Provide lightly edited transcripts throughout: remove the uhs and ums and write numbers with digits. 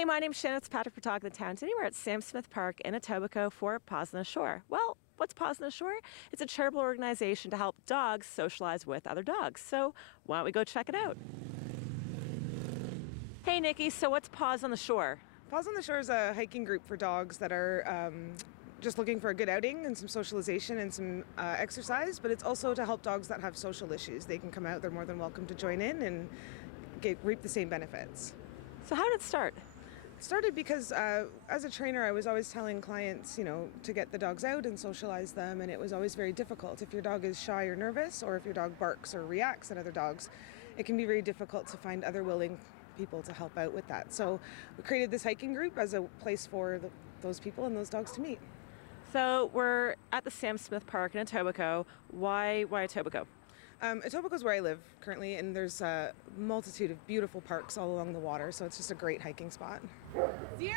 Hey, my name's Shannon Fitzpatrick, photographer of the town. Today we're at Sam Smith Park in Etobicoke for Paws on the Shore. Well, what's Paws on the Shore? It's a charitable organization to help dogs socialize with other dogs. So why don't we go check it out? Hey, Nikki, so what's Paws on the Shore? Paws on the Shore is a hiking group for dogs that are just looking for a good outing and some socialization and some exercise, but it's also to help dogs that have social issues. They can come out, they're more than welcome to join in and reap the same benefits. So how did it start? It started because as a trainer, I was always telling clients, to get the dogs out and socialize them, and it was always very difficult. If your dog is shy or nervous, or if your dog barks or reacts at other dogs, it can be very difficult to find other willing people to help out with that. So we created this hiking group as a place for those people and those dogs to meet. So we're at the Sam Smith Park in Etobicoke. Why Etobicoke? Etobicoke is where I live currently, and there's a multitude of beautiful parks all along the water, so it's just a great hiking spot. 0009!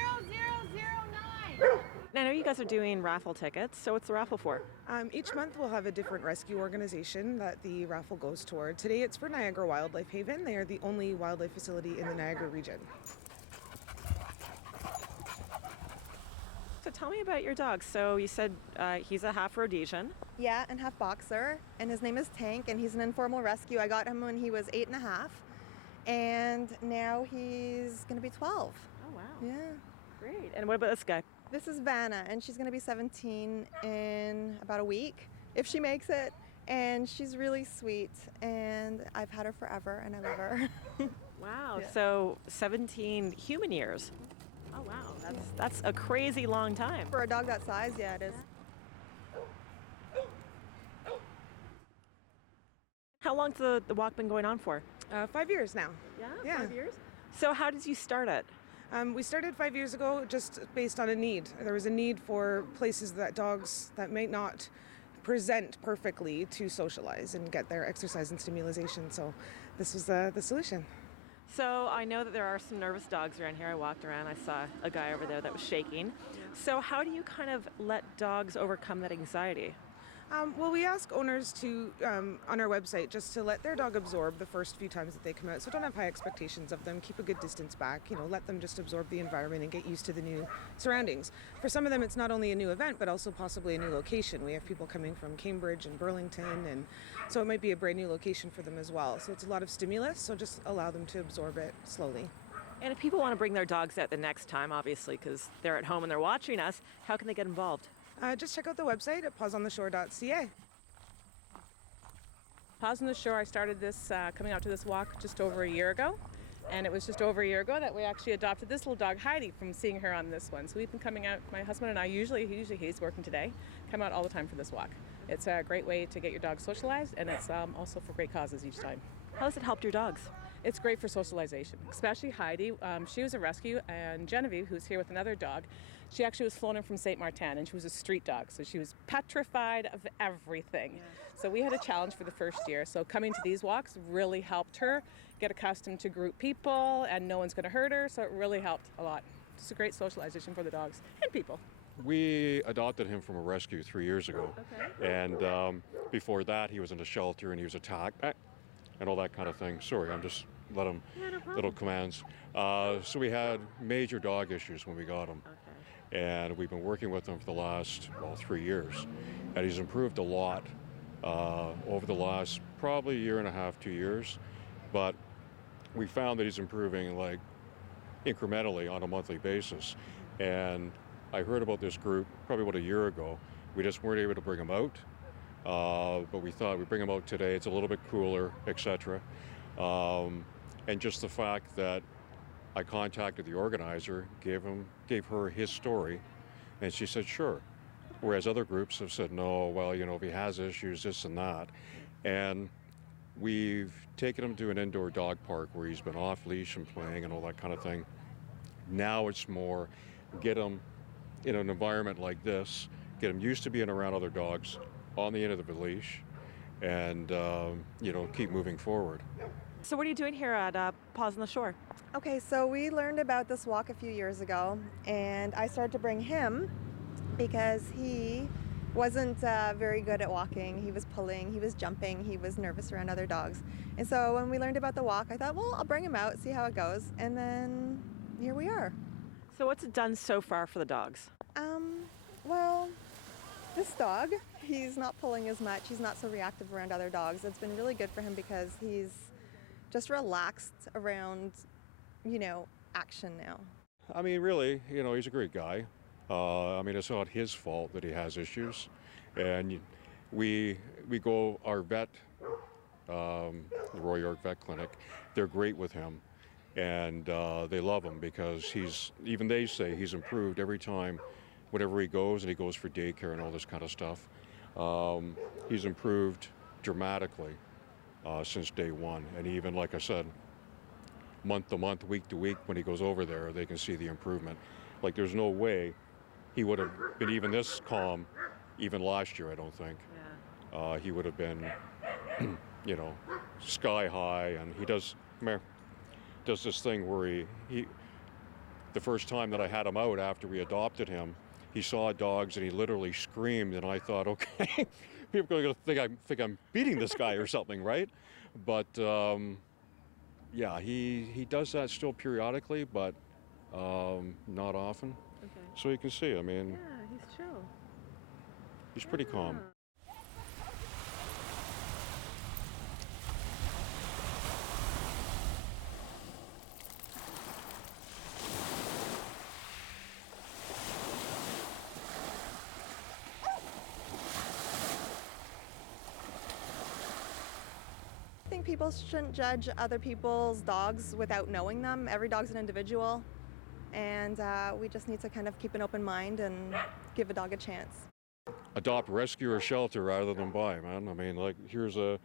I know you guys are doing raffle tickets, so what's the raffle for? Each month we'll have a different rescue organization that the raffle goes toward. Today it's for Niagara Wildlife Haven. They are the only wildlife facility in the Niagara region. So tell me about your dog. So you said he's a half Rhodesian. Yeah, and half boxer, and his name is Tank, and he's an informal rescue. I got him when he was 8.5, and now he's going to be 12. Oh, wow. Yeah. Great. And what about this guy? This is Vanna, and she's going to be 17 in about a week, if she makes it, and she's really sweet, and I've had her forever, and I love her. Wow. Yeah. So 17 human years. Oh, wow. That's a crazy long time. For a dog that size, yeah, it is. How long's the walk been going on for? 5 years now. Yeah. 5 years? So how did you start it? We started 5 years ago just based on a need. There was a need for places that dogs that might not present perfectly to socialize and get their exercise and stimulation. So this was the solution. So I know that there are some nervous dogs around here. I walked around, I saw a guy over there that was shaking. So how do you kind of let dogs overcome that anxiety? Well, we ask owners to, on our website, just to let their dog absorb the first few times that they come out. So don't have high expectations of them. Keep a good distance back. Let them just absorb the environment and get used to the new surroundings. For some of them, it's not only a new event, but also possibly a new location. We have people coming from Cambridge and Burlington, and so it might be a brand new location for them as well. So it's a lot of stimulus, so just allow them to absorb it slowly. And if people want to bring their dogs out the next time, obviously, because they're at home and they're watching us, how can they get involved? Just check out the website at pawsontheshore.ca. Paws on the Shore, I started this coming out to this walk just over a year ago. And it was just over a year ago that we actually adopted this little dog, Heidi, from seeing her on this one. So we've been coming out, my husband and I, usually he's working today, come out all the time for this walk. It's a great way to get your dog socialized, and it's also for great causes each time. How has it helped your dogs? It's great for socialization, especially Heidi. She was a rescue, and Genevieve, who's here with another dog, she actually was flown in from St. Martin, and she was a street dog, so she was petrified of everything. Yeah. So we had a challenge for the first year, so coming to these walks really helped her get accustomed to group people, and no one's going to hurt her, so it really helped a lot. It's a great socialization for the dogs and people. We adopted him from a rescue 3 years ago. Okay. And before that, he was in a shelter and he was attacked and all that kind of thing. Sorry, I'm just let him little commands. So we had major dog issues when we got him. Okay. And we've been working with him for the last, 3 years. And he's improved a lot over the last probably year and a half, 2 years. But we found that he's improving like incrementally on a monthly basis. And I heard about this group probably about a year ago. We just weren't able to bring him out, but we thought we'd bring him out today. It's a little bit cooler, etc. And just the fact that I contacted the organizer, gave her his story, and she said sure. Whereas other groups have said no, well, if he has issues, this and that. And we've taken him to an indoor dog park where he's been off leash and playing and all that kind of thing. Now it's more get him in an environment like this, get him used to being around other dogs on the end of the leash, and keep moving forward. So what are you doing here at Paws on the Shore? Okay, so we learned about this walk a few years ago, and I started to bring him because he wasn't very good at walking. He was pulling, he was jumping, he was nervous around other dogs. And so when we learned about the walk, I thought, well, I'll bring him out, see how it goes, and then here we are. So what's it done so far for the dogs? Well, this dog, he's not pulling as much. He's not so reactive around other dogs. It's been really good for him because he's just relaxed around, action now. I mean, really, he's a great guy. I mean, it's not his fault that he has issues. And we go, our vet, the Roy York Vet Clinic, they're great with him. And they love him because even they say he's improved every time whenever he goes, and he goes for daycare and all this kind of stuff. He's improved dramatically since day one. And even, like I said, month to month, week to week, when he goes over there, they can see the improvement. Like, there's no way he would have been even this calm even last year, I don't think. Yeah. He would have been, sky high. And he does this thing where he the first time that I had him out after we adopted him, he saw dogs and he literally screamed, and I thought, okay, people are going to think I'm beating this guy or something, right? But yeah, he does that still periodically, but not often. Okay. So you can see, I mean, Yeah, he's chill. he's pretty calm. I think people shouldn't judge other people's dogs without knowing them. Every dog's an individual, and we just need to kind of keep an open mind and give a dog a chance. Adopt, rescue, or shelter rather than buy, man. I mean, like, here's a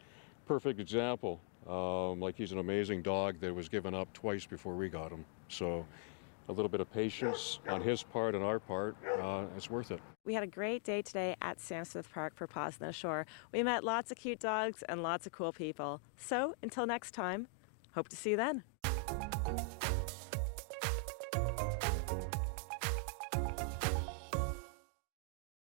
perfect example. Like, he's an amazing dog that was given up twice before we got him. So a little bit of patience on his part and our part, it's worth it. We had a great day today at Sam Smith Park for Paws on the Shore. We met lots of cute dogs and lots of cool people. So until next time, hope to see you then.